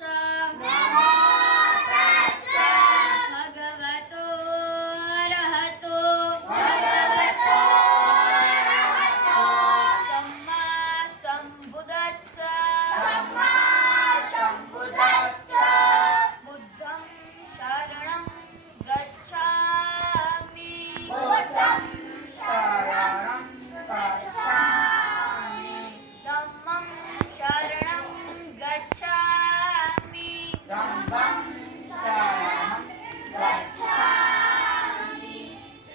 नमो तस्स भगवतो अरहतो सम्मा सम्बुद्धस्स बुद्धं शरणं गच्छामि धम्मं शरणं गच्छामि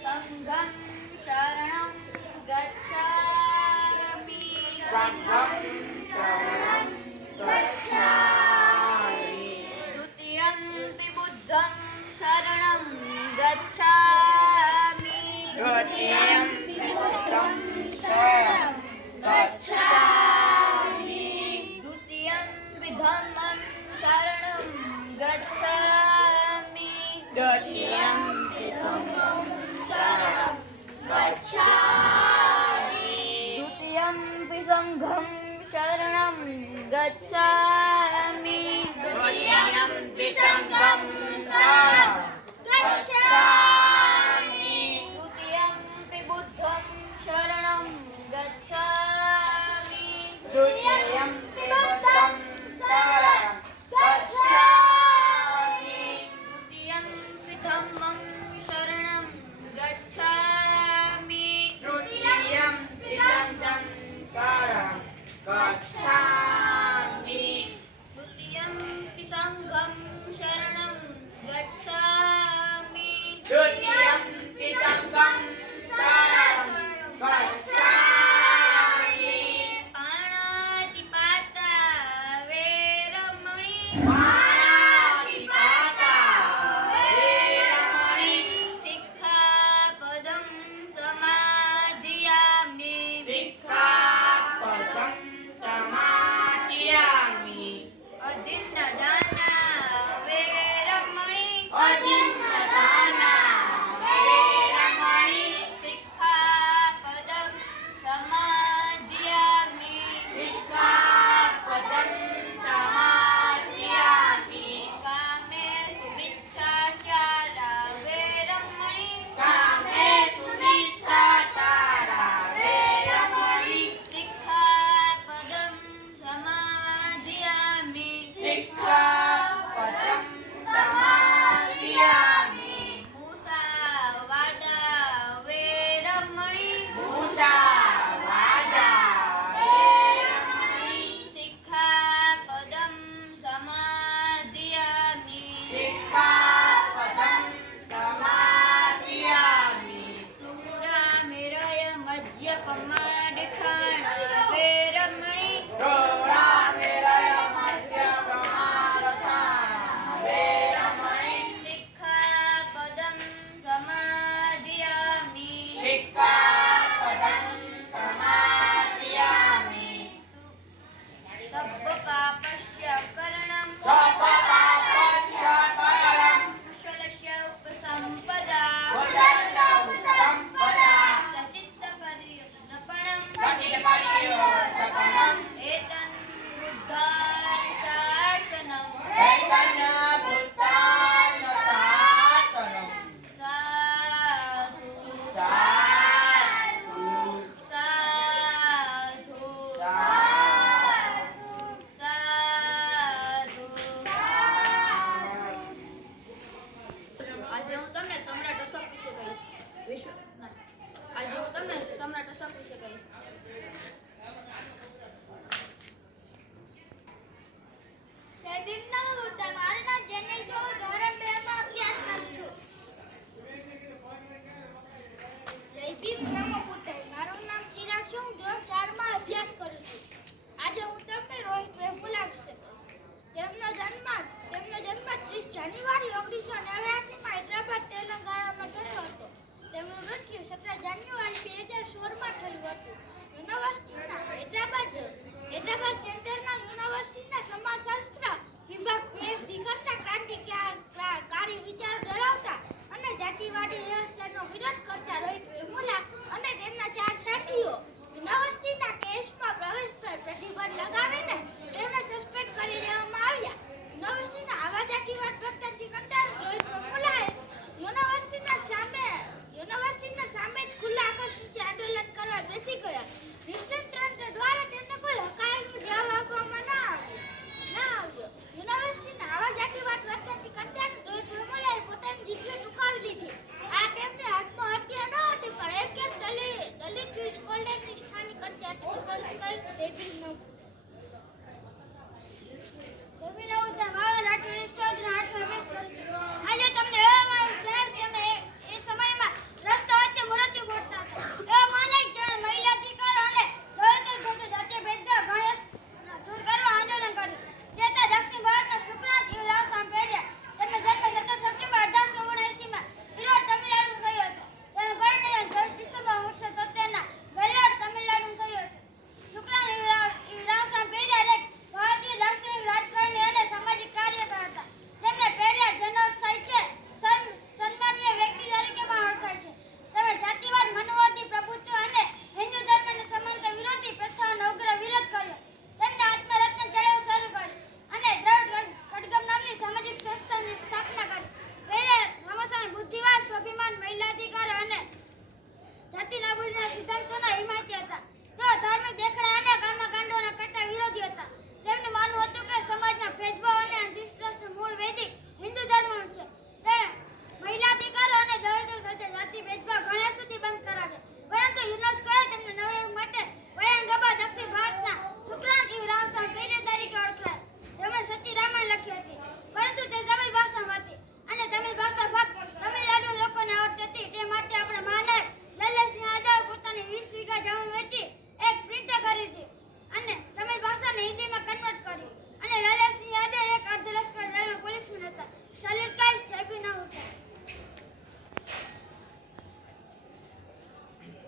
संघं शरणं गच्छामि द्वितीयंपि बुद्धं शरणं गच्छामि द्वितीयंपि धम्मं शरणं गच्छामि द्वितीयंपि संघं शरणं गच्छामि तृतीयंपि बुद्धं शरणं गच्छामि तृतीयंपि धम्मं शरणं गच्छामि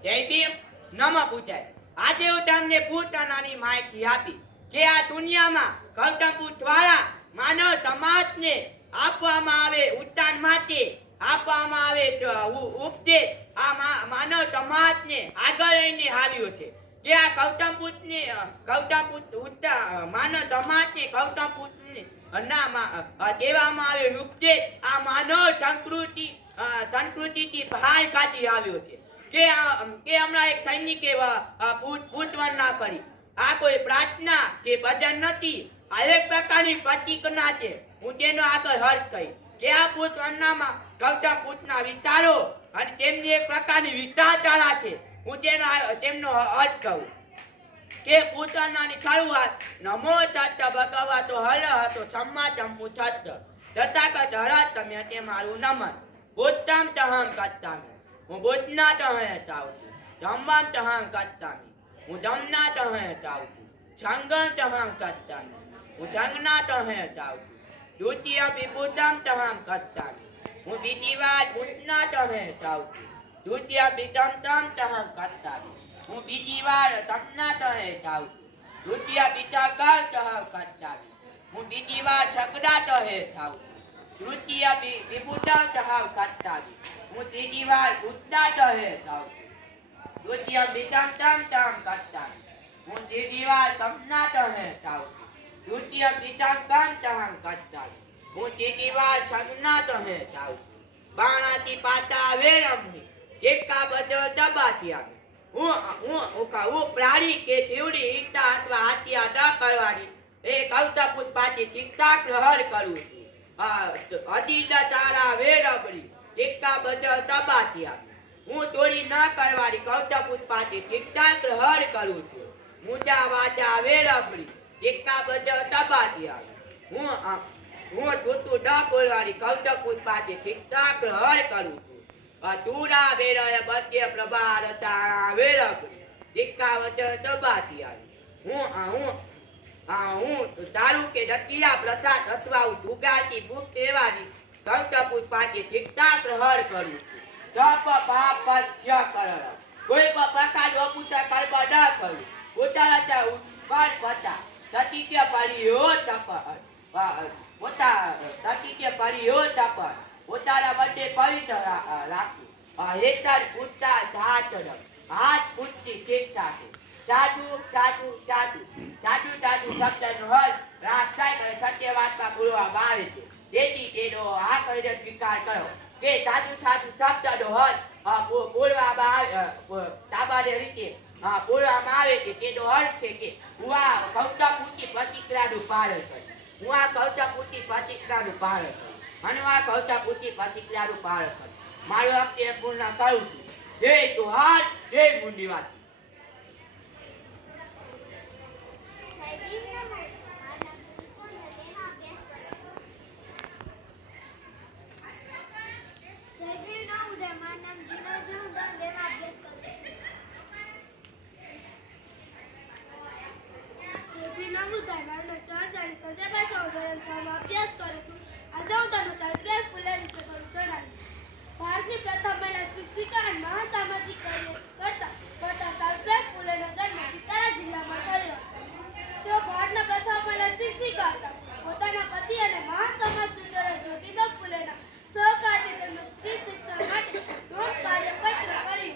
જય ભીમ નમઃ પૂજાય. આજે હું તમને પોતાનાની માહિતી આપી કે આ દુનિયામાં ગૌતમ બુદ્ધ દ્વારા માનવ સમાજને આપવામાં આવે ઉત્થાન માટે આપવામાં આવે ઉપદેશ આ માનવ સમાજને આગળ લઈને આવ્યો છે. કે આ ગૌતમ બુદ્ધને માનવ સમાજને ગૌતમ બુદ્ધને દેવામાં આવ્યો ઉપદેશ આ માનવ સંસ્કૃતિથી બહાર કાઢી આવ્યો છે. કે હમણાં એક સૈનિકે પૂછવરના કરી આ કોઈ પ્રાર્થના કે ભજન નથી, આ એક પ્રકારની પ્રતિજ્ઞા છે. હું તેનો આગળ અર્થ કહી કે આ પૂછવરનામાં ગૌતમ બુદ્ધના વિચારો અને તેમની એક પ્રકારની વિચારધારા છે. હું તેમનો અર્થ કહું કે પૂછવરનાની શરૂઆત નમો તત્ત ભગવતો હરહતો સમ્મા સંબુદ્ધસ્સ તથાગત હરતમ્ય તે મારું નમન બુદ્ધમ તહં ગચ્છામિ. હું બુદ્ધના તહે જાઉં છું. ધમ્મમ તહં ગચ્છામિ. હું ધમ્મના તહે જાઉં છું. સંઘમ તહં ગચ્છામિ. હું સંઘના તહે જાઉં છું. દ્વિતીય બુદ્ધમ તહં ગચ્છામિ. હું બીજી વાર બુદ્ધના તહે જાઉં છું. દ્વિતીય તમ તહં ગચ્છામિ. હું બીજી વાર તમના તહે જાઉં છું. દ્વિતીય તહં ગચ્છામિ. હું બીજી વાર સગડા તહે જાઉં છું. તૃતીય વિબુદ્ધમ તહં ગચ્છામિ. હું ત્રીજી વાર બુદ્ધના તહે જાઉં છું. દ્વિતીય તમ તહં ગચ્છામિ. હું ત્રીજી વાર તમના તહે જાઉં છું. દ્વિતીય તહં ગચ્છામિ. હું ત્રીજી વાર સગના તહે જાઉં છું. બાણાથી પાતા વેરમની એકા બધો દબાથી આવી. હું પ્રાણી કે જીવડી ઈચ્છા અથવા હત્યા ન કરવાની એ ગૌતમ બુદ્ધ પાસે શિક્ષા પ્રહર કરું છું. અદીન તારા વેરબડી એકા બધો દબાથી આવી. હું ચોરી ન કરવાની ગૌતમ બુદ્ધ પાસે શિક્ષા પ્રહર કરું છું. મુજા વાજા વેરબડી એકા બધો દબાથી આવી. હું જૂઠું ન બોલવાની ગૌતમ બુદ્ધ પાસે શિક્ષા પ્રહર કરું છું. તુરા વેરય મધ્ય પ્રભાર તારા વેરબડી એકા બધો દબાથી આવી. હું દારૂ કે ડકિયા પ્રથા અથવા જુગારથી મુક્ત રહેવાની ગૌતમ બુદ્ધ પાસે શિક્ષા પ્રહર કરું છું. તપ પાપ પથ્ય કરણ કોઈ પણ પ્રકારનો અપુછા કર્મ ન કરવું. ઉતારતા ઉપર પતા સતીત્ય પરિયો તપ સતીત્ય પરિયો તપ પોતાના બંને પવિત્ર રાખવું. હેતર પૂછતા હાથ પૂછતી શિક્ષા છે. સાધુ સાધુ સાધુ સાધુ સાધુ શબ્દનો અર્થ રાષ્ટ્રાય કરે સત્યવાદમાં બોલવામાં આવે છે. તેથી તેનો આ કરીને સ્વીકાર કરો કે સાધુ સાધુ શબ્દનો અર્થ બોલવામાં સામાન્ય રીતે બોલવામાં આવે છે. તેનો અર્થ છે કે હું આ ગૌતમ બુદ્ધની પ્રતિજ્ઞાનું પાલન કરીશ. હું આ ગૌતમ બુદ્ધની પ્રતિજ્ઞાનું પાલન કરીશ અને હું આ ગૌતમ બુદ્ધની પ્રતિજ્ઞાનું પાલન કરીશ. મારું હક પૂર્ણ કરું છું. જય જોહાર જય મુંડીવાદ. અભ્યાસ કરું છું. આજે હું તમને સાવિત્રીબાઈ ફૂલે વિશે થોડું જણાવીશ. ભારતની પ્રથમ મહિલા શિક્ષિકા અને મહાસામાજિક કરતા સાવિત્રીબાઈ ફૂલેનો જન્મ સાતારા જિલ્લામાં થયો હતો. તેઓ ભારતના પ્રથમ મહિલા શિક્ષિકા હતા. પોતાના પતિ અને મહાસમાજ સુધારક જ્યોતિબા ફૂલેના સહકારથી તેમનું સ્ત્રી શિક્ષણ માટે નોંધ કાર્યપત્ર કર્યું.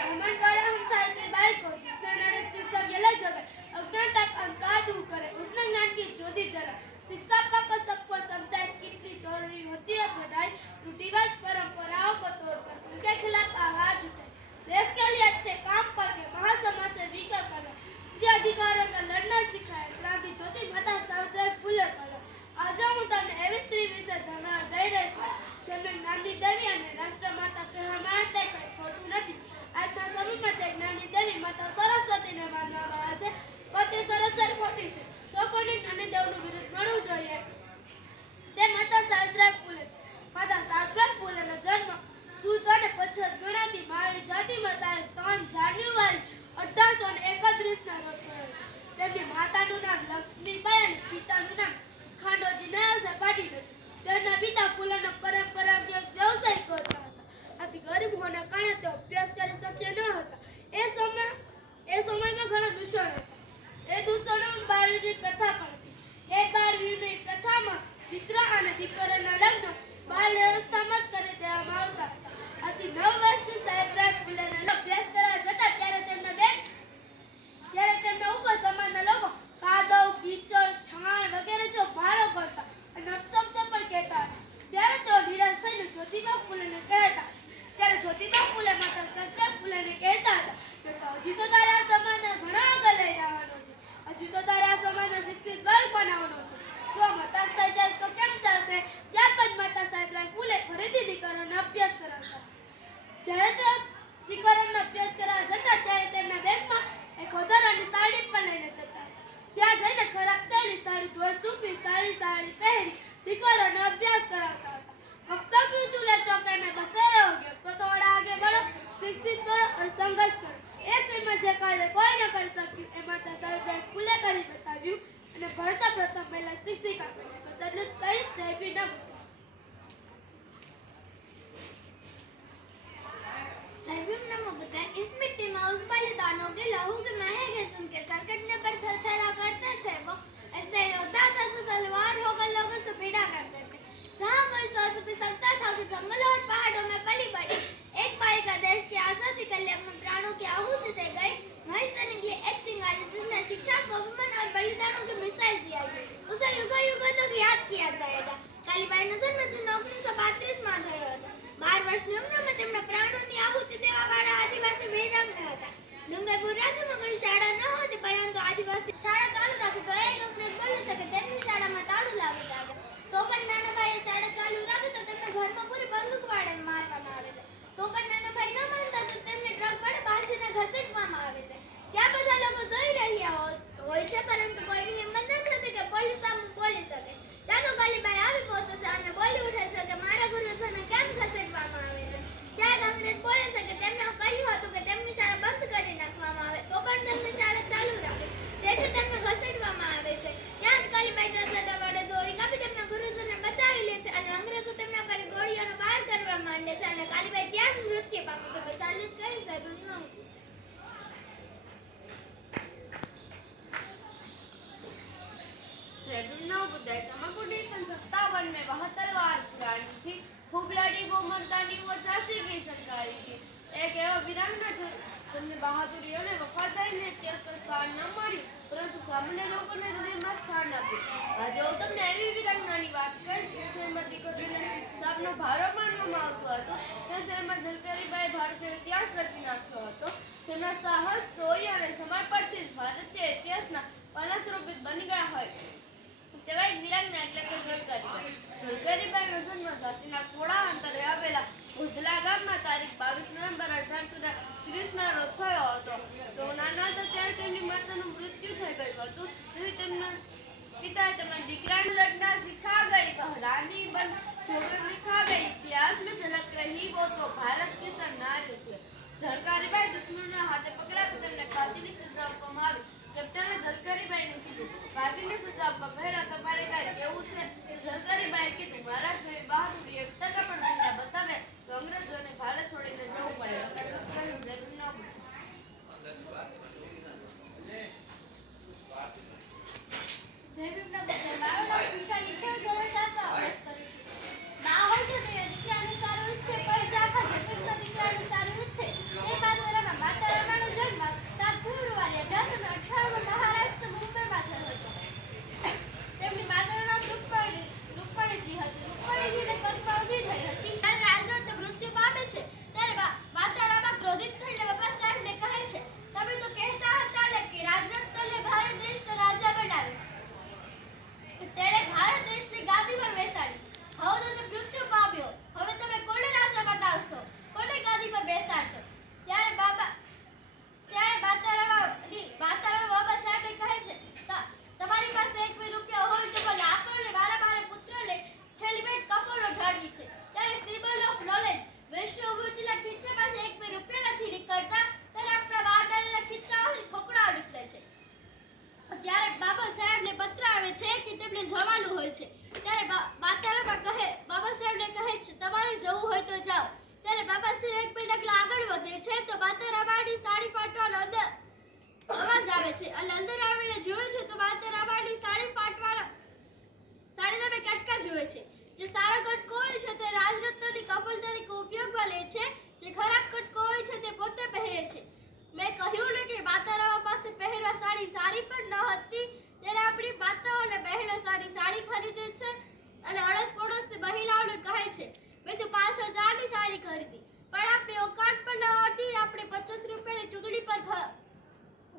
હેમંત द्वारा हम सावित्रीबाई को जिसने नारी शिक्षा के लिए जगह अज्ञानता का अंधकार दूर करे उसने ज्ञान की ज्योति जला. शिक्षा पाकर सबको समझाए कितनी जरूरी होती है पढ़ाई. रूढ़िवाद परंपराओं को तोड़कर उनके खिलाफ आवाज उठाई. देश के लिए દીકરીઓને અભ્યાસ કરાવતા હતા. अब तक भी चूल्हे चौके में बसे रहोगे तो थोड़ा आगे बढ़ो, शिक्षित करो और संघर्ष करो. ऐसे में જે કાર્ય કોઈ ન કરી શક્યું એ માતા સાવિત્રીબાઈ ફૂલે કરી બતાવ્યું અને ભણતા પ્રથમ મહિલા શિક્ષિકા બની. બસ એટલું જ કહીશ. જય ભીમ ના जय भीम नमो बुद्धाय. इस मिट्टी में उस बलिदानों के लहू के महके जिनके सर कटने पर थरथरा करते थे, वो ऐसे योद्धा था जो तलवार होकर लोगों से भिड़ा करते थे. जहाँ कोई सोच भी सकता था कि जंगलों और पहाड़ों में पली बड़ी एक बालिका देश की आजादी के लिए अपने प्राणों की आहुति दे गई, वही से निकली एक चिंगारी जिसने शिक्षा, स्वाभिमान और बलिदानों की मिसाल दिया है. उसे युगों युगों तक याद किया जाएगा. कालीबाईનો જન્મ જૂન 1932માં થયો હતો. 12 વર્ષની ઉંમરમાં તેમના પ્રાણોની આહુતિ દેવાવાળા આદિવાસી વીરાંગના હતા. ડુંગરપુર રાજ્યમાં કોઈ શાળા ન હતી, પરંતુ આદિવાસી શાળા ચાલુ રાખી તો એક અંગ્રેજ બોલી શકે તેમની શાળામાં તાળું લાગી જાય. તો પણ નાનાભાઈએ શાળા ચાલુ રાખી તો તેમને ઘરમાં પૂરી બંદૂક વાળે મારવામાં આવે છે. તો પણ નાનાભાઈ ન માનતા તો તેમને ટ્રક વડે બહારથી ઘસેડવામાં આવે છે. ત્યાં બધા લોકો જોઈ રહ્યા હોય છે, પરંતુ કોઈની હિંમત ન થતી કે પોલીસ સામે બોલી શકે. ત્યાં તો કાલીબાઈ આવી પહોંચે છે અને બોલી ઉઠે છે કે મારા ગુરુજનને કેમ ખસેડવામાં આવે છે. ત્યાં અંગ્રેજ બોલે છે કે તેમને કહ્યું હતું કે તેમની શાળા બંધ કરી નાખવામાં આવે, તો પણ તેમની શાળા ચાલુ રાખે, તેથી તેમને ખસેડવામાં આવે છે. ત્યાં જ કાલીબાઈ ચાચા વડે દોરી કાપી તેમના ગુરુજનને બચાવી લે છે અને અંગ્રેજો તેમના પર ગોળીઓનો વાર કરવા માંડે છે અને કાલીબાઈ ત્યાં જ મૃત્યુ પામે છે. બસ આટલું જ કહી સાહેબ એમનું. जय भीम नमो बुद्धाय. चमकपुटी सन 57 में 72 बार पुरानी थी, खूब लड़ी वो मर्दानी वो झांसी की सरकारी थी. एक एवं वीरांगना જેમને બહાદુરી અને વફાદારીને ત્યાં તો સ્થાન ન મળ્યું, પરંતુ સામાન્ય લોકોને હૃદયમાં સ્થાન આપ્યું. આજે હું તમને એવી વીરાંગનાની વાત કહીશ જે શહેરમાં દીકરીઓને સાપનો ભારો માનવામાં આવતો હતો. તે શહેરમાં ઝલકારીબાઈ ભારતીય ઇતિહાસ રચી નાખ્યો હતો, જેમના સાહસ, શૌર્ય અને સમર્પણથી જ ભારતીય ઇતિહાસના પાના સ્વરૂપિત બની ગયા હોય તેવા વીરાંગના એટલે કે ઝલકારીબાઈ. ઝલકારીબાઈનો જન્મ ઝાંસીના થોડા અંતરે આવેલા ભોજલા ગામમાં તારીખ 22 નવેમ્બર 1830ના રોજ થયો હતો. તો નાના હતા ત્યારે તેમની માતાનું મૃત્યુ થઈ ગયું હતું, તેથી તેમના પિતાએ તેમના દીકરાને લડના સિખા ગઈ, રાની બન छोड़कर दिखा गई, इतिहास में झलक रही वो तो भारत की सरनारी थी. ઝલકારીબાઈ દુશ્મનોના હાથે પકડાતા તેમને ફાંસીની સજા આપવામાં આવી. કેપ્ટને ઝલકારીબાઈને કીધું, ફાંસીની સજા આપવા પહેલા તમારે કાંઈ કેવું છે? તો ઝલકારીબાઈએ કીધું, મહારાજ જેવી બહાદુરી એક ટકા પણ તમને બતાવે તો અંગ્રેજોને ભારત છોડીને જવું પડે. જય ભીમના બધા. મારું નામ વિશાલી છે, હું ધોરણ 7માં અભ્યાસ કરું છું. ના હોય તો તે દીકરાને સારું ઈચ્છે, પણ આખા જગતના દીકરાને સારું ઈચ્છે. તે પાત્રમાં માતા રમાનો જન્મ 7 ફેબ્રુઆરી 1898માં મહારાષ્ટ્ર મુંબઈમાં થયો હતો. તેમની માતાનું નામ રૂકમણીજી હતું. રૂકમણીજીને ગર્ભાવધિ થઈ હતી. જ્યારે રાજરત્ન મૃત્યુ પામે છે ત્યારે માતા રામા ક્રોધિત થઈને બાબા સાહેબને કહે છે, તમે તો કહેતા હતા કે રાજરત્નને ભારત દેશનો રાજા બનાવીશ, તેણે ભારત દેશની ગાદી પર બેસાડીશ. હવે તો તે મૃત્યુ પામ્યો, હવે તમે કોને રાજા બનાવશો, કોને ગાદી પર બેસાડશો? ત્યારે માતા બાબા સાહેબે કહે છે, તમારી પાસે 1 રૂપિયા હોય તો પણ આપો ને, મારા પુત્રને છેલ્લી ભેટ કપોળો ઢાળવી છે. ત્યારે સિમ્બલ ઓફ નોલેજ વૈશ્વભૂતિના ખીચામાંથી 1 રૂપિયા નથી નીકળતા, ત્યારે આપણા વારડાના ખીચામાંથી થોકડાઓ નીકળે છે. ત્યારે બાબા સાહેબને પત્ર આવે છે કે તેમને જવાનું હોય છે. ત્યારે બાબા સાહેબને કહે છે, તમારે જવું હોય તો જાઓ. ત્યારે બાબા સાહેબ 1 ડગલા આગળ વધે છે તો માતા રામાની સાડી ફાટવાનો અવાજ આવે છે અને અંદર આવીને જોવે છે તો માતા રામાની સાડી સાડીના 2 કટકા જોવે છે. જે સારો કટકો હોય છે તે રાજરત્નની કપલ તરીકે ઉપયોગમાં લે છે, જે ખરાબ કટકો હોય છે તે પોતે પહેરે છે. મેં કહ્યું ને કે માતા રામા પાસે પહેરવા સાડી સારી પણ ન હતી, ત્યારે આપણી માતાઓ અને બહેનો સાડી ખરીદે છે અને અડસ પડોશની મહિલાઓને કહે છે, મેં તો 5000ની સાડી ખરીદી, પણ આપણી ઓકાત પણ ન હતી આપણે 25 રૂપિયાની ચૂંટણી પર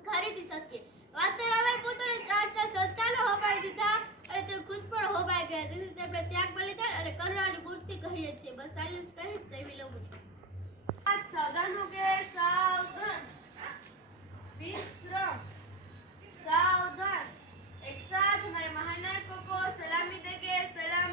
ખરીદી શકીએ. માતા રામાએ પોતાને 4 સદકાલો હોમાઈ દીધા અને તે ખુદ પણ હોમાઈ ગયા, તેથી તેમને ત્યાગ, બલિદાન અને કરુણાની મૂર્તિ કહીએ છીએ. બસ આટલું જ કહીશ. જય વિલોમુ. સાવધાન હો ગए, सावधान, विश्राम, सावधान. एक साथ हमारे महानायकों को सलामी देंगे. सलाम.